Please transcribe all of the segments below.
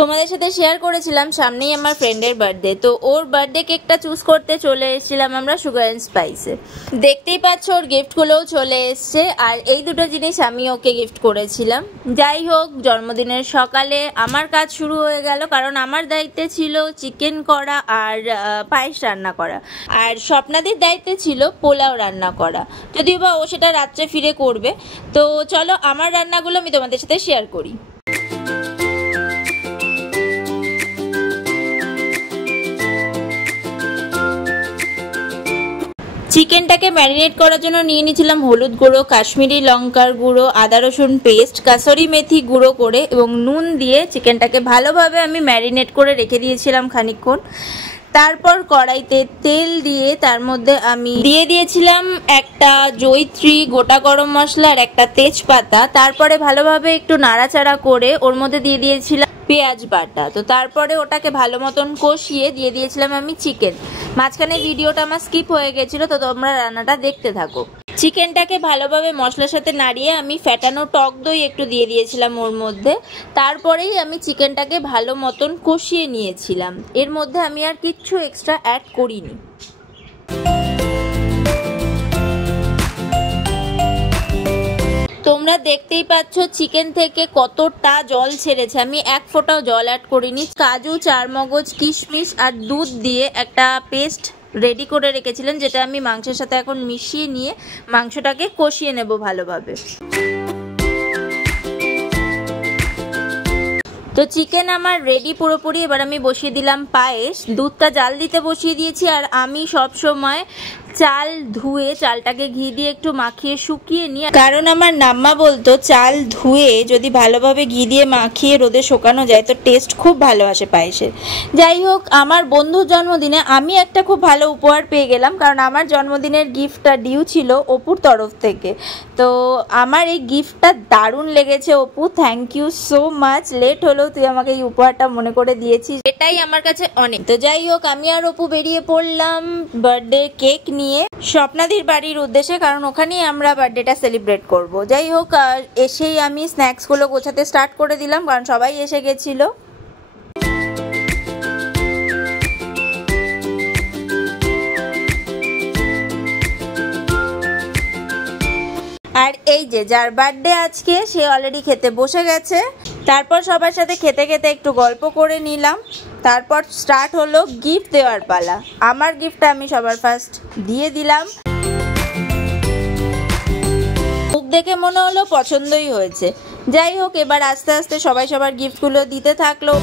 তোমাদের সাথে শেয়ার করেছিলাম সামনেই আমার ফ্রেন্ডের বার্থডে, তো ওর বার্থডে কেকটা চুজ করতে চলে এসেছিলাম আমরা সুগার অ্যান্ড স্পাইসে। দেখতেই পাচ্ছ ওর গিফটগুলোও চলে এসছে, আর এই দুটো জিনিস আমি ওকে গিফট করেছিলাম। যাই হোক, জন্মদিনের সকালে আমার কাজ শুরু হয়ে গেল, কারণ আমার দায়িত্বে ছিল চিকেন করা আর পায়েস রান্না করা, আর স্বপ্নাদির দায়িত্বে ছিল পোলাও রান্না করা, যদিও বা ও সেটা রাত্রে ফিরে করবে। তো চলো আমার রান্নাগুলো আমি তোমাদের সাথে শেয়ার করি। চিকেনটাকে ম্যারিনেট করার জন্য নিয়ে নিয়েছিলাম হলুদ গুঁড়ো, কাশ্মীরি লঙ্কার গুঁড়ো, আদা রসুন পেস্ট, কাসুরি মেথি গুঁড়ো করে এবং নুন দিয়ে চিকেনটাকে ভালোভাবে আমি ম্যারিনেট করে রেখে দিয়েছিলাম খানিকক্ষণ। তারপর কড়াইতে তেল দিয়ে তার মধ্যে আমি দিয়ে দিয়েছিলাম একটা জয়িত্রী, গোটা গরম মশলা আর একটা তেজপাতা। তারপরে ভালোভাবে একটু নাড়াচাড়া করে ওর মধ্যে দিয়ে দিয়েছিলাম পেঁয়াজ বাটা। তো তারপরে ওটাকে ভালো মতন কষিয়ে দিয়ে দিয়েছিলাম আমি চিকেন। মাঝখানে ভিডিওটা আমার স্কিপ হয়ে গেছিলো, তো তোমরা রান্নাটা দেখতে থাকো। চিকেনটাকে ভালোভাবে মশলার সাথে নাড়িয়ে আমি ফ্যাটানো টক দই একটু দিয়ে দিয়েছিলাম ওর মধ্যে। তারপরেই আমি চিকেনটাকে ভালো মতন কষিয়ে নিয়েছিলাম, এর মধ্যে আমি আর কিচ্ছু এক্সট্রা অ্যাড করিনি। তোমরা দেখতেই পাচ্ছ চিকেন থেকে কতটা জল ছেড়েছে, আমি এক ফোঁটাও জল অ্যাড করিনি। কাজু, চারমগজ, কিশমিশ আর দুধ দিয়ে একটা পেস্ট রেডি করে রেখেছিলেন, যেটা আমি মাংসের সাথে এখন মিশিয়ে নিয়ে মাংসটাকে কষিয়ে নেব ভালোভাবে। তো চিকেন আমার রেডি পুরোপুরি। এবার আমি বসিয়ে দিলাম পায়েস। দুধটা জাল দিতে বসিয়ে দিয়েছি, আর আমি সব সময় চাল ধুয়ে চালটাকে ঘি দিয়ে একটু মাখিয়ে শুকিয়ে নিই, কারণ আমার নাম্মা বলতো চাল ধুয়ে যদি ভালোভাবে ঘি দিয়ে মাখিয়ে রোদে শুকানো যায় তো টেস্ট খুব ভালো আসে পায়েসের। যাই হোক, আমার বন্ধুর জন্মদিনে আমি একটা খুব ভালো উপহার পেয়ে গেলাম, কারণ আমার জন্মদিনের গিফটটা ডিউ ছিল অপুর তরফ থেকে। তো আমার এই গিফটটা দারুণ লেগেছে Apu, thank you so much. Late হলেও তুই আমাকে এই উপহারটা মনে করে দিয়েছিস, এটাই আমার কাছে অনেক। তো যাই হোক, আমি আর অপু বেরিয়ে পড়লাম বার্থডে কেক নিয়ে স্বপ্নাদির বাড়ির উদ্দেশ্যে, কারণ ওখানেই আমরা বার্থডেটা সেলিব্রেট করব। যাই হোক, এসেই আমি স্ন্যাক্সগুলো গোছাতে স্টার্ট করে দিলাম, কারণ সবাই এসে গেছিল। আর এই যে যার বার্থডে আজকে, সে অলরেডি খেতে বসে গেছে। তারপর সবার সাথে খেতে খেতে একটু গল্প করে নিলাম। তারপর স্টার্ট হলো গিফট দেওয়ার পালা। আমার গিফটটা আমি সবার ফার্স্ট দিয়ে দিলাম। মুখ দেখে মনে হলো পছন্দই হয়েছে। যাই হোক, এবার আস্তে আস্তে সবাই সবার গিফটগুলো দিতে থাকলো।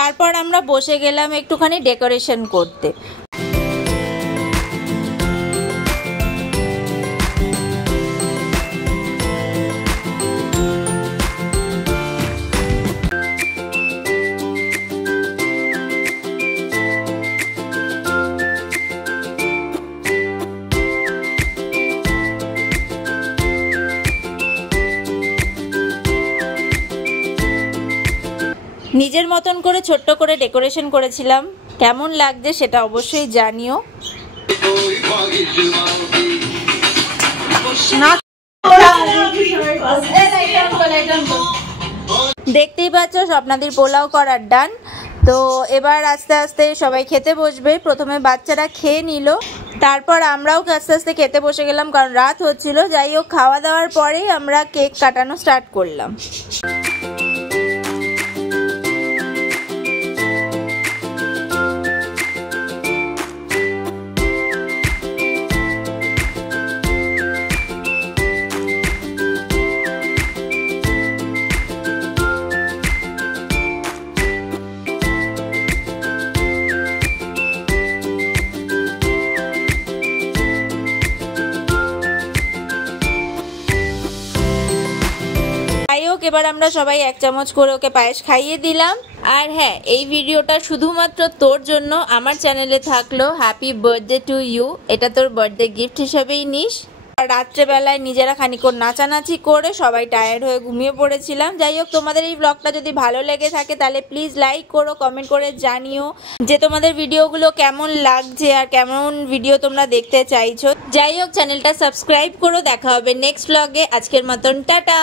তারপর আমরা বসে গেলাম একটুখানি ডেকোরেশন করতে। নিজের মতন করে ছোট্ট করে ডেকোরেশন করেছিলাম, কেমন লাগছে সেটা অবশ্যই জানিও। দেখতেই পাচ্ছ স্বপ্নাদির পোলাও করার ডান। তো এবার আস্তে আস্তে সবাই খেতে বসবে। প্রথমে বাচ্চারা খেয়ে নিল, তারপর আমরাও আস্তে আস্তে খেতে বসে গেলাম, কারণ রাত হচ্ছিল। যাই হোক, খাওয়া দাওয়ার পরেই আমরা কেক কাটানো স্টার্ট করলাম। এবার আমরা সবাই 1 চামচ করে ওকে পায়েস খাইয়ে দিলাম। আর হ্যাঁ, এই ভিডিওটা শুধুমাত্র তোর জন্য আমার চ্যানেলে থাকলো। হ্যাপি বার্থডে টু ইউ, এটা তোর বার্থডে গিফট হিসেবেই নিস। আর রাত্রেবেলায় নিজেরা খানিকক্ষণ নাচানাচি করে সবাই টায়ার্ড হয়ে ঘুমিয়ে পড়েছিলাম। যাই হোক, তোমাদের এই ব্লগটা যদি ভালো লেগে থাকে তাহলে প্লিজ লাইক করো, কমেন্ট করে জানিও যে তোমাদের ভিডিওগুলো কেমন লাগছে আর কেমন ভিডিও তোমরা দেখতে চাইছো। যাই হোক, চ্যানেলটা সাবস্ক্রাইব করো। দেখা হবে নেক্সট ব্লগে। আজকের মতন টাটা।